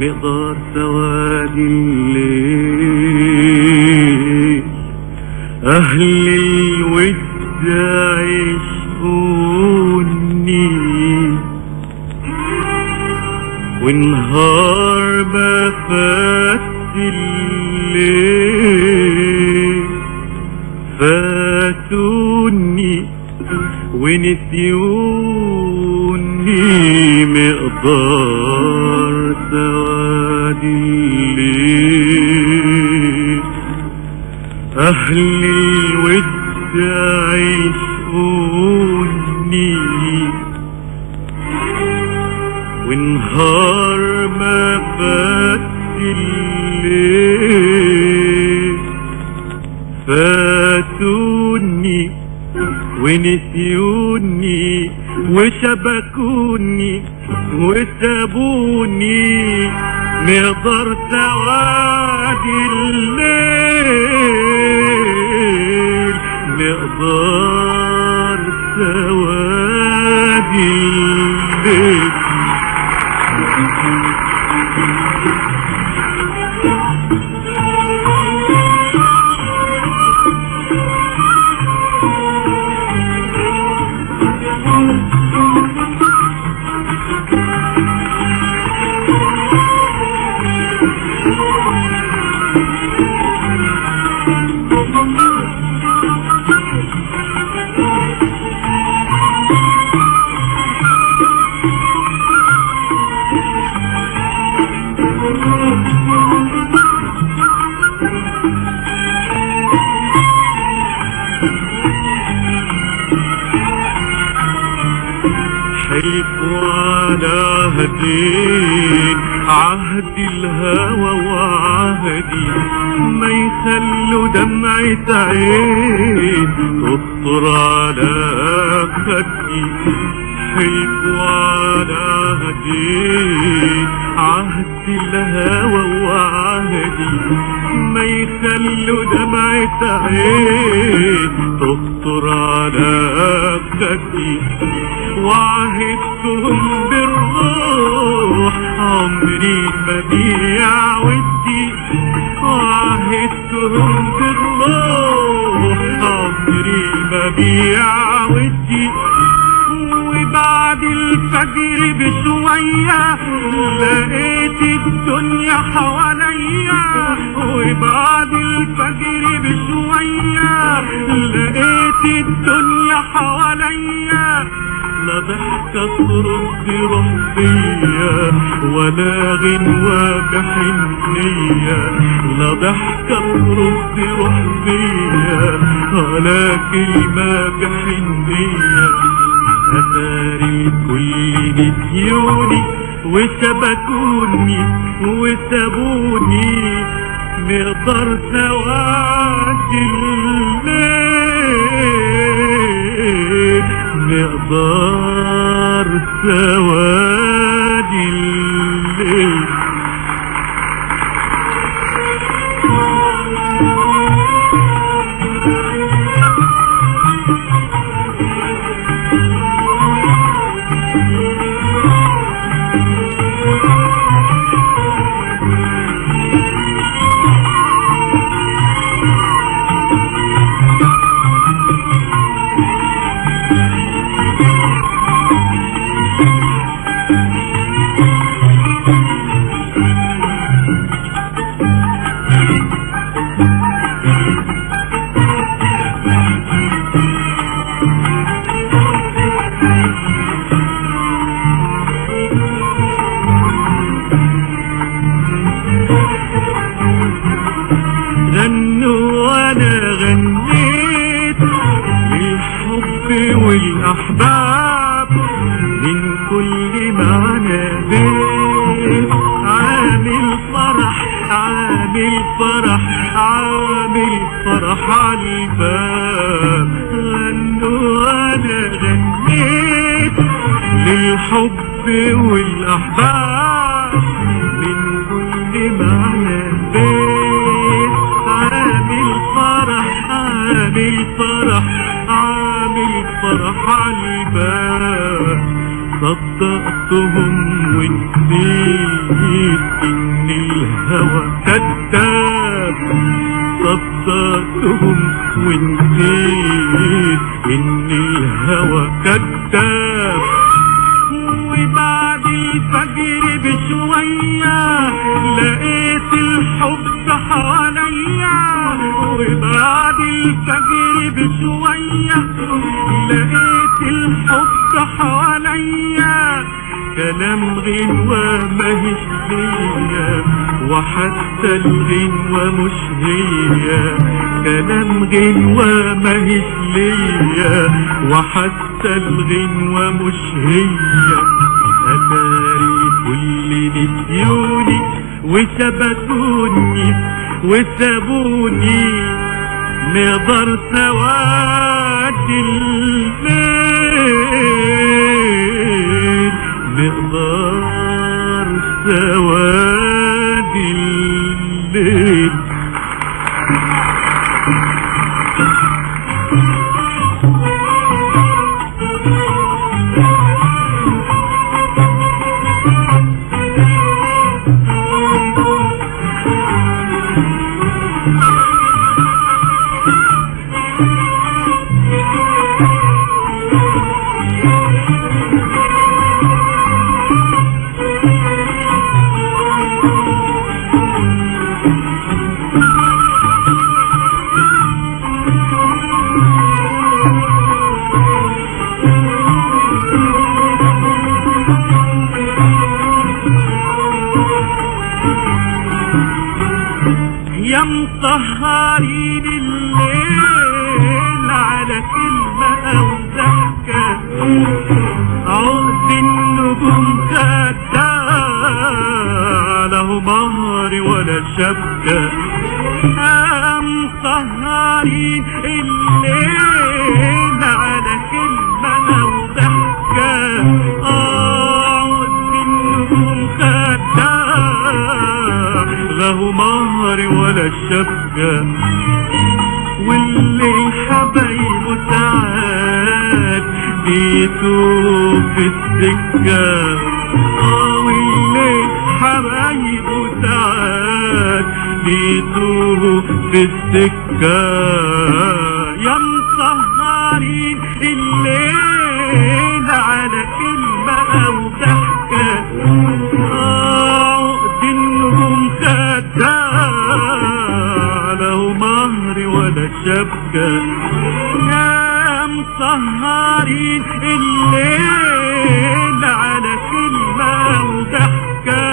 مقدار سواد الليل، أهل الود عشقوني، والنهار ما فات الليل فاتوني ونسيوني، مقدار سواد الليل، أهل الود عشقوني، والنهار ما فات الليل فاتوني ونسيوني، وشبكوني وسابوني، مقدار سواد الليل، مقدار سواد الليل. حلفوا على عهدين، عهد الهوى وعهدي، ما يخلوا دمعة عين تخطر على خدي. حلفوا على عهدين، عهد الهوى وعهدي، ما يخلوا دمعة عين تخطر على خدي. وعهدتهم بالروح عمري ما بيع ودي، وعهدتهم بالروح عمري ما بيع ودي. وبعد الفجر بشوية لقيت الدنيا حواليا، وبعد الفجر بشوية لقيت الدنيا حواليا. لا ضحكة ترد روح فيا ولا غنوة بحنية، لا ضحكة ترد روح فيا ولا كلمة بحنية. أثاري كل نسيوني وشبكوني وسابوني، مقدار سواد الليل، مقدار سواد الليل. والأحباب من كل معنى بيت، عامل فرح عامل فرح عامل فرح عالباب. غنوا وأنا غنيت للحب والأحباب من كل معنى بيت، عامل فرح عامل فرح عامل فرح عالباب. صدقتهم ونسيت بشوية لقيت الحب حواليا، وبعد الفجر بشوية لقيت الحب حواليا. كلام غنوة ماهيش ليا وحتى الغنوة مش هي، كلام غنوة ماهيش ليا وحتى الغنوة مش هي. أتاري كل نسيوني وشبكوني وسابوني مقدار سواد الليل، مقدار سواد الليل. يا مسهرين الليل على كلمة أو ضحكة، عقد النجوم خدها له مهر ولا شبكة. يا مسهرين الليل على كلمة أو ضحكة، عقد النجوم خدها له مهر ولا الشبكة. واللي حبايبه ساعات بيتوه في السكة، واللي حبايبه ساعات بيتوه في السكة. يا مسهرين الليل على كلمة أو ضحكة، عقد النجوم خدها له مهر ولا شبكة. يا مسهرين الليل على كلمة وضحكة،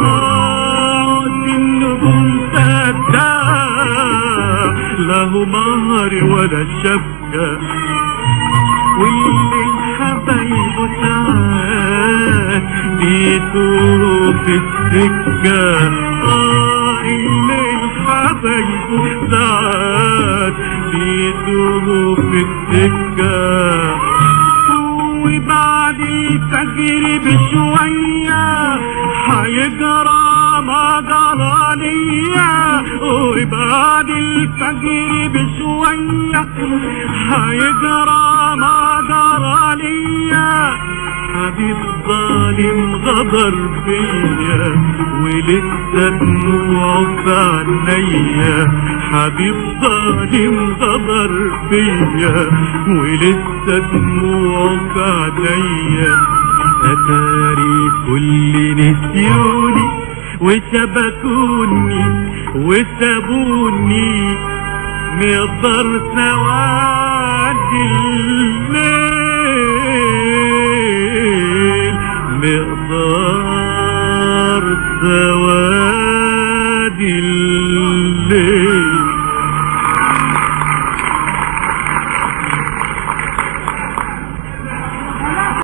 عقد النجوم خدها له مهر ولا شبكة. واللي حبايبه ساعات بيتوه في السكة، اللي حبايبه ساعات بيتوه في السكة. وبعد الفجر بشوية حيجرى ما جرى ليا، وبعد الفجر بشوية حيجرى ما جرى ليا. حبيب ظالم غدر بيا ولسه دموعه في عينيا، حبيب ظالم غدر بيا ولسه دموعه في عينيا. أتاري كل نسيوني وشبكوني وسابوني مقدار سواد الليل، مقدار سواد الليل.